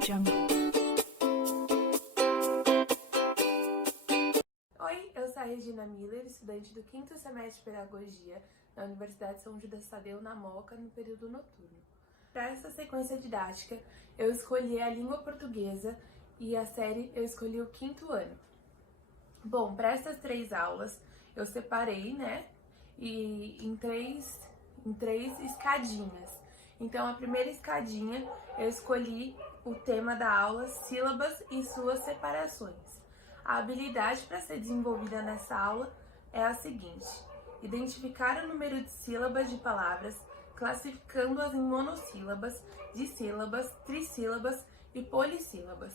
Jungle. Oi, eu sou a Regina Miller, estudante do 5º semestre de Pedagogia na Universidade São Judas Tadeu, na Moca, no período noturno. Para essa sequência didática, eu escolhi a língua portuguesa e a série eu escolhi o 5º ano. Bom, para essas 3 aulas, eu separei, em três escadinhas. Então, a primeira escadinha, eu escolhi o tema da aula, sílabas e suas separações. A habilidade para ser desenvolvida nessa aula é a seguinte: identificar o número de sílabas de palavras, classificando-as em monossílabas, dissílabas, trissílabas e polissílabas.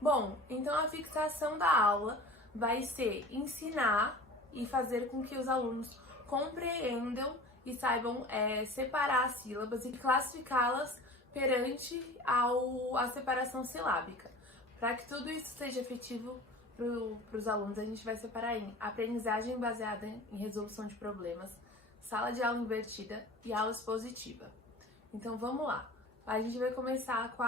Bom, então a fixação da aula vai ser ensinar e fazer com que os alunos compreendam e saibam separar as sílabas e classificá-las perante a separação silábica. Para que tudo isso seja efetivo para os alunos, a gente vai separar em aprendizagem baseada em resolução de problemas, sala de aula invertida e aula expositiva. Então vamos lá. A gente vai começar com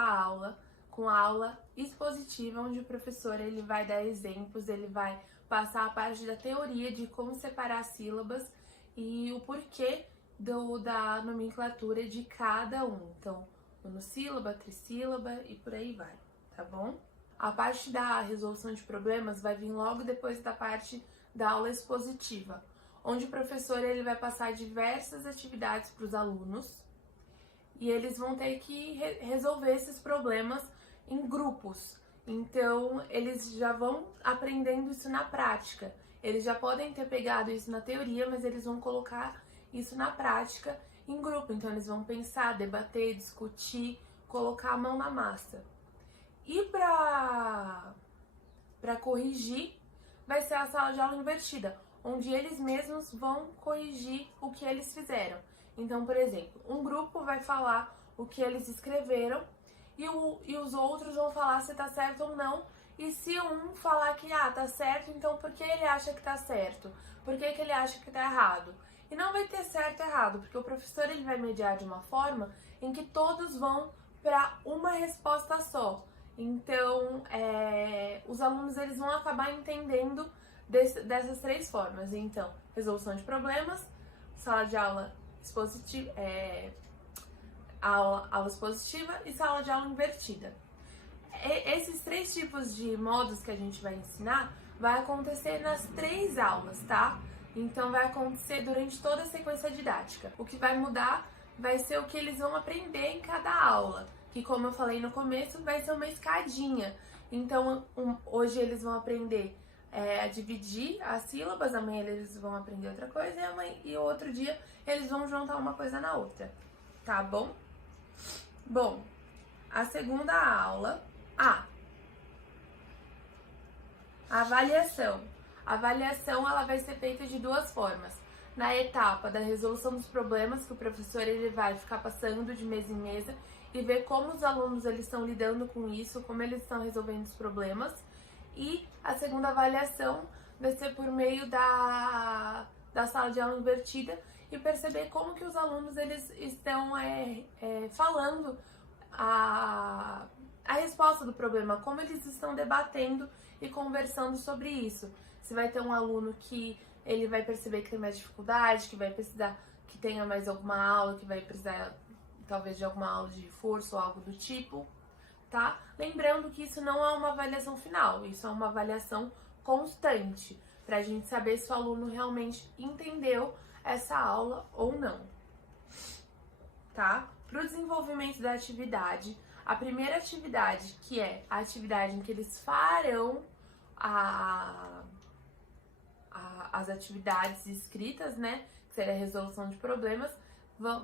a aula expositiva, onde o professor ele vai dar exemplos, ele vai passar a parte da teoria de como separar as sílabas e o porquê da nomenclatura de cada um. Então, monossílaba, trissílaba e por aí vai, tá bom? A parte da resolução de problemas vai vir logo depois da parte da aula expositiva, onde o professor ele vai passar diversas atividades para os alunos e eles vão ter que resolver esses problemas em grupos. Então, eles já vão aprendendo isso na prática. Eles já podem ter pegado isso na teoria, mas eles vão colocar isso na prática em grupo. Então, eles vão pensar, debater, discutir, colocar a mão na massa. E para corrigir, vai ser a sala de aula invertida, onde eles mesmos vão corrigir o que eles fizeram. Então, por exemplo, um grupo vai falar o que eles escreveram e os outros vão falar se tá certo ou não. E se um falar que tá certo, então por que ele acha que tá certo? Por que ele acha que tá errado? E não vai ter certo e errado, porque o professor ele vai mediar de uma forma em que todos vão para uma resposta só. Então, os alunos eles vão acabar entendendo dessas 3 formas. Então, resolução de problemas, sala de aula expositiva, aula expositiva e sala de aula invertida. Esses 3 tipos de modos que a gente vai ensinar vai acontecer nas 3 aulas, tá? Então vai acontecer durante toda a sequência didática. O que vai mudar vai ser o que eles vão aprender em cada aula, que como eu falei no começo, vai ser uma escadinha. Então hoje eles vão aprender a dividir as sílabas, amanhã eles vão aprender outra coisa e outro dia eles vão juntar uma coisa na outra, tá bom? Bom, a segunda aula, a avaliação. A avaliação ela vai ser feita de 2 formas. Na etapa da resolução dos problemas, que o professor ele vai ficar passando de mesa em mesa e ver como os alunos eles estão lidando com isso, como eles estão resolvendo os problemas. E a segunda avaliação vai ser por meio da sala de aula invertida e perceber como que os alunos eles estão falando a resposta do problema, como eles estão debatendo e conversando sobre isso. Se vai ter um aluno que ele vai perceber que tem mais dificuldade, que vai precisar que tenha mais alguma aula, que vai precisar talvez de alguma aula de reforço ou algo do tipo, tá? Lembrando que isso não é uma avaliação final, isso é uma avaliação constante, pra gente saber se o aluno realmente entendeu essa aula ou não, tá? Para o desenvolvimento da atividade, a primeira atividade, que é a atividade em que eles farão as atividades escritas, que seria a resolução de problemas,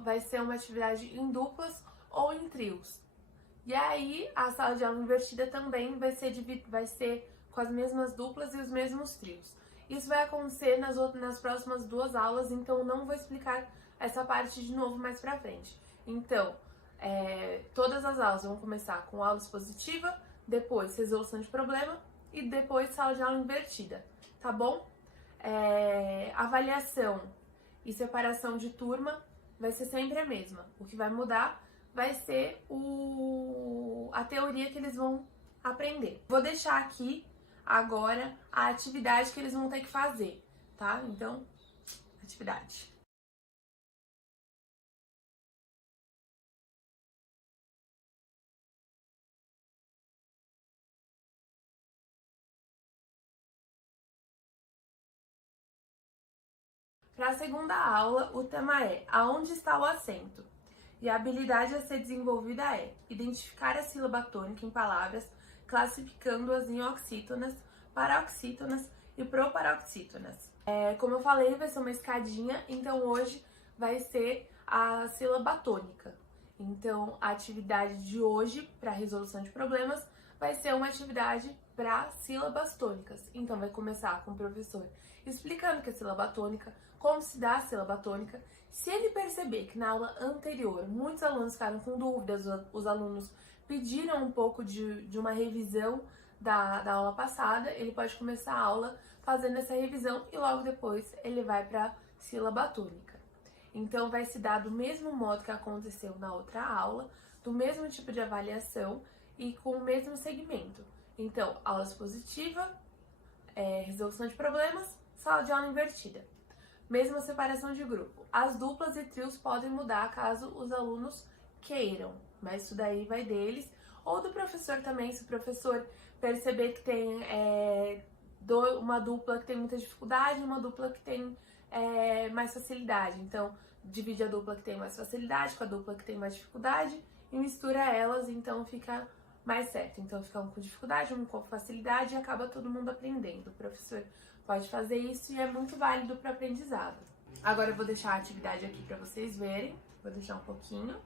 vai ser uma atividade em duplas ou em trios. E aí, a sala de aula invertida também vai ser com as mesmas duplas e os mesmos trios. Isso vai acontecer nas próximas 2 aulas, então não vou explicar essa parte de novo mais pra frente. Então, todas as aulas vão começar com aula expositiva, depois resolução de problema e depois sala de aula invertida, tá bom? Avaliação e separação de turma vai ser sempre a mesma. O que vai mudar vai ser a teoria que eles vão aprender. Vou deixar aqui agora a atividade que eles vão ter que fazer, tá? Então, atividade. Para a segunda aula, o tema é Aonde está o acento? E a habilidade a ser desenvolvida é identificar a sílaba tônica em palavras, classificando-as em oxítonas, paroxítonas e proparoxítonas. Como eu falei, vai ser uma escadinha, então hoje vai ser a sílaba tônica. Então, a atividade de hoje, para resolução de problemas, vai ser uma atividade para sílabas tônicas. Então, vai começar com o professor explicando que é sílaba tônica, como se dá a sílaba tônica. Se ele perceber que na aula anterior muitos alunos ficaram com dúvidas, os alunos pediram um pouco de uma revisão da aula passada, ele pode começar a aula fazendo essa revisão e logo depois ele vai para a sílaba tônica. Então, vai se dar do mesmo modo que aconteceu na outra aula, do mesmo tipo de avaliação e com o mesmo segmento. Então, aula expositiva, resolução de problemas, sala de aula invertida. Mesma separação de grupo. As duplas e trios podem mudar caso os alunos queiram, mas isso daí vai deles. Ou do professor também, se o professor perceber que tem uma dupla que tem muita dificuldade e uma dupla que tem mais facilidade. Então, divide a dupla que tem mais facilidade com a dupla que tem mais dificuldade e mistura elas, então fica mais certo. Então, fica um com dificuldade, um com facilidade e acaba todo mundo aprendendo. O professor pode fazer isso e é muito válido para aprendizado. Agora eu vou deixar a atividade aqui para vocês verem. Vou deixar um pouquinho.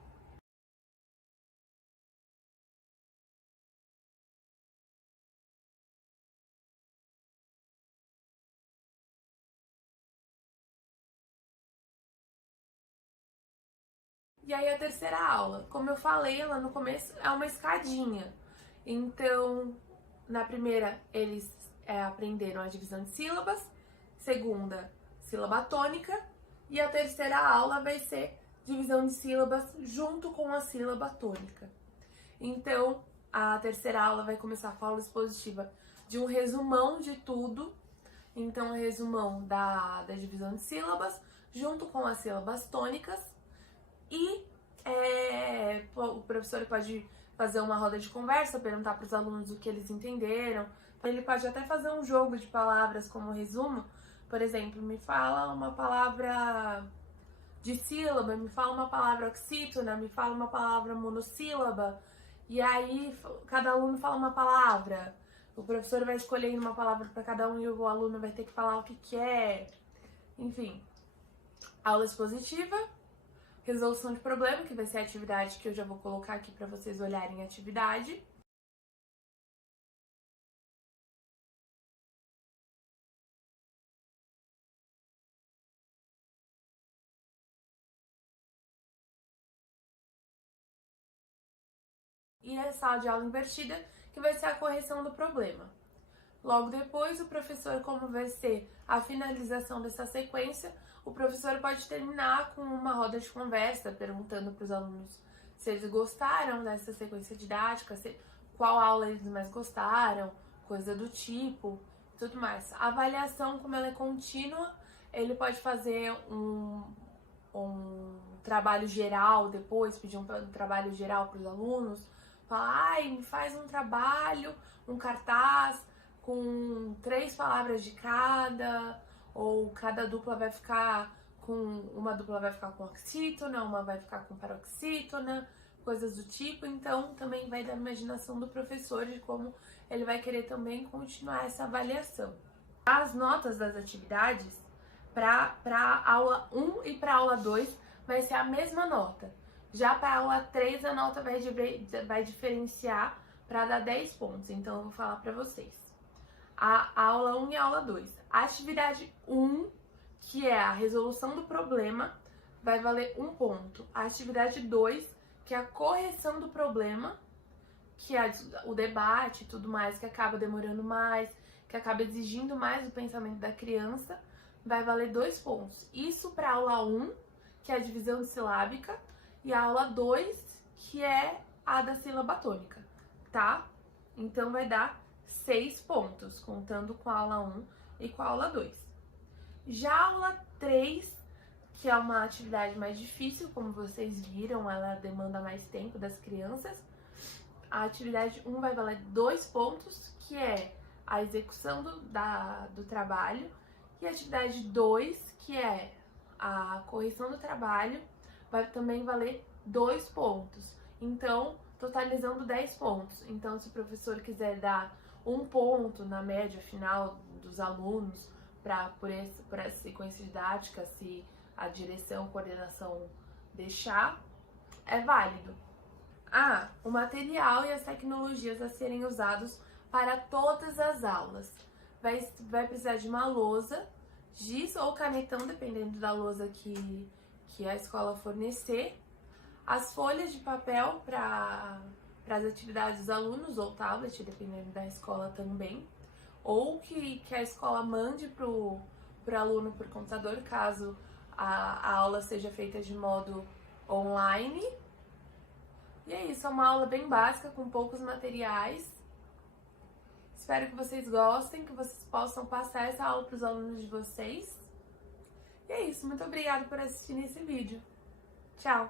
E aí a terceira aula, como eu falei lá no começo, é uma escadinha. Então, na primeira eles aprenderam a divisão de sílabas, segunda, sílaba tônica, e a terceira aula vai ser divisão de sílabas junto com a sílaba tônica. Então, a terceira aula vai começar com a aula expositiva de um resumão de tudo. Então, resumão da divisão de sílabas junto com as sílabas tônicas. E o professor pode fazer uma roda de conversa, perguntar para os alunos o que eles entenderam. Ele pode até fazer um jogo de palavras como resumo. Por exemplo, me fala uma palavra de sílaba, me fala uma palavra oxítona, me fala uma palavra monossílaba. E aí cada aluno fala uma palavra. O professor vai escolhendo uma palavra para cada um e o aluno vai ter que falar o que é. Enfim, aula expositiva. Resolução de problema, que vai ser a atividade que eu já vou colocar aqui para vocês olharem a atividade. E a sala de aula invertida, que vai ser a correção do problema. Logo depois, o professor, como vai ser a finalização dessa sequência, o professor pode terminar com uma roda de conversa, perguntando para os alunos se eles gostaram dessa sequência didática, qual aula eles mais gostaram, coisa do tipo, tudo mais. A avaliação, como ela é contínua, ele pode fazer um trabalho geral depois, pedir um trabalho geral para os alunos, falar, me faz um trabalho, um cartaz com 3 palavras de cada, ou cada dupla vai ficar uma dupla vai ficar com oxítona, uma vai ficar com paroxítona, coisas do tipo. Então, também vai da imaginação do professor de como ele vai querer também continuar essa avaliação. As notas das atividades para a aula 1 e para a aula 2 vai ser a mesma nota. Já para a aula 3, a nota vai diferenciar para dar 10 pontos. Então, eu vou falar para vocês. A aula 1 e a aula 2. A atividade 1, que é a resolução do problema, vai valer 1 ponto. A atividade 2, que é a correção do problema, que é o debate e tudo mais, que acaba demorando mais, que acaba exigindo mais o pensamento da criança, vai valer 2 pontos. Isso para a aula 1, que é a divisão silábica, e a aula 2, que é a da sílaba tônica, tá? Então vai dar 6 pontos, contando com a aula 1 e com a aula 2. Já a aula 3, que é uma atividade mais difícil, como vocês viram, ela demanda mais tempo das crianças. A atividade 1 vai valer 2 pontos, que é a execução do trabalho, e a atividade 2, que é a correção do trabalho, vai também valer 2 pontos. Então, totalizando 10 pontos. Então, se o professor quiser dar 1 ponto na média final dos alunos por essa sequência didática, se a direção, coordenação deixar, é válido. O material e as tecnologias a serem usados para todas as aulas. Vai precisar de uma lousa, giz ou canetão, dependendo da lousa que a escola fornecer. As folhas de papel para as atividades dos alunos, ou tablet, dependendo da escola também. Ou que a escola mande para o aluno por computador, caso a aula seja feita de modo online. E é isso, é uma aula bem básica, com poucos materiais. Espero que vocês gostem, que vocês possam passar essa aula para os alunos de vocês. E é isso, muito obrigada por assistir esse vídeo. Tchau!